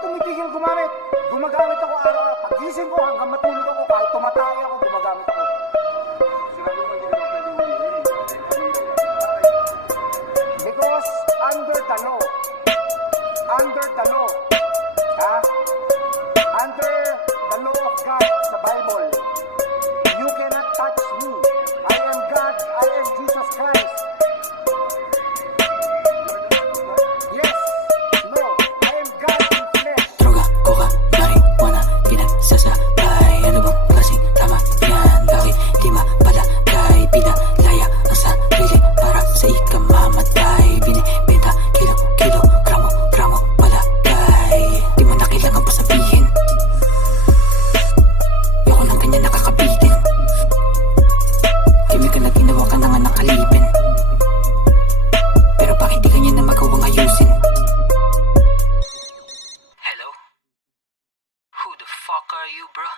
tumitigil gumamit. Gumagamit ako araw-araw. Pagising ko hanggang matulog ako, kahit tumatay ako, gumagamit ako. Sinabi mo, hindi ka pwede huliin. Because under the law, ha? Under the law of God sa Bible, you cannot touch me. I am God, I am Jesus Christ. Yes, no, I am God in flesh. Droga, coca, marijuana, pinagsasabay. Ano bang klaseng tama yan? Bakit di mapalagay? Pinalaya ang sarili para sa ikamamatay. Binibenta kilo, gramo, palagay. Di mo na kailangan pa sabihin. Ayoko ng ganyan nakakabitin. Kimi ka na ginawa ka na nga nakalipin. Pero bakit di ganyan na magawang ayusin? Hello? Who the fuck are you, bro?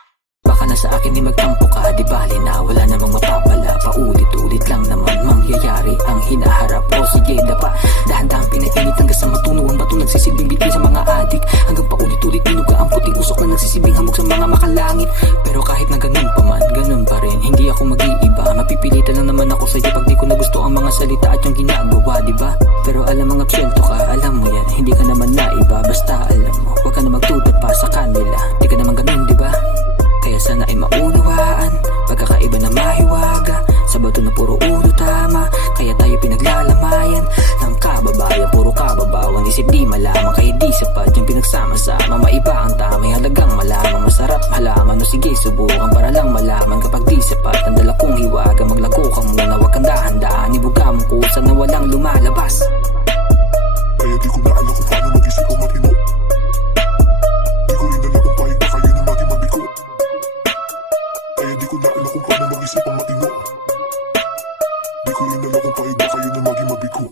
Baka na sa akin ay magtampo ka, di bali na wala namang mapapala. Paulit-ulit lang naman mangyayari ang hinaharap. O sige, dapa, dahan-dahan pinainit hanggang sa matuno ang bato. Nagsisilbing bitin sa mga adik, hanggang paulit-ulit binuga ang puting usok na nagsisilbing hamog sa mga makalangit. Pero kahit na ganun pa man, ganun pa rin, hindi ako mag-iiba. Mapipilitan lang naman ako sa'yo pag di ko na gusto ang mga salita at yung ginagawa, diba? Pero alam mga absyento ka, alam mo yan, hindi ka naman naiba. Basta alam mo, huwag ka na magduda pa sa kanila. Di ka naman ganun, diba? Kaya sana ay maunawaan, pagkakaiba na mahiwaga. Sa bato na puro ulo tama, kaya tayo pinaglalamayan ng kababayan, puro kababawan. Isip di malaman, kaya di sapat yung pinagsama-sama. Maiba ang tama, halagang malaman. Masarap halaman, o sige subukan para lang malaman. Kapag di sapat ang dala kong hiwaga, maglago ka muna, wag kang dahan-dahan. Ibuga mong kusa na walang lumalabas. Kaya di ko na alam kung paano mag-isip o matino. Di ko rin alam kung paano ba kayo na maging mabigo. Kaya di ko na alam kung paano mag-isip ang matino. Di ko rin alam kung paano ba kayo na maging mabigo.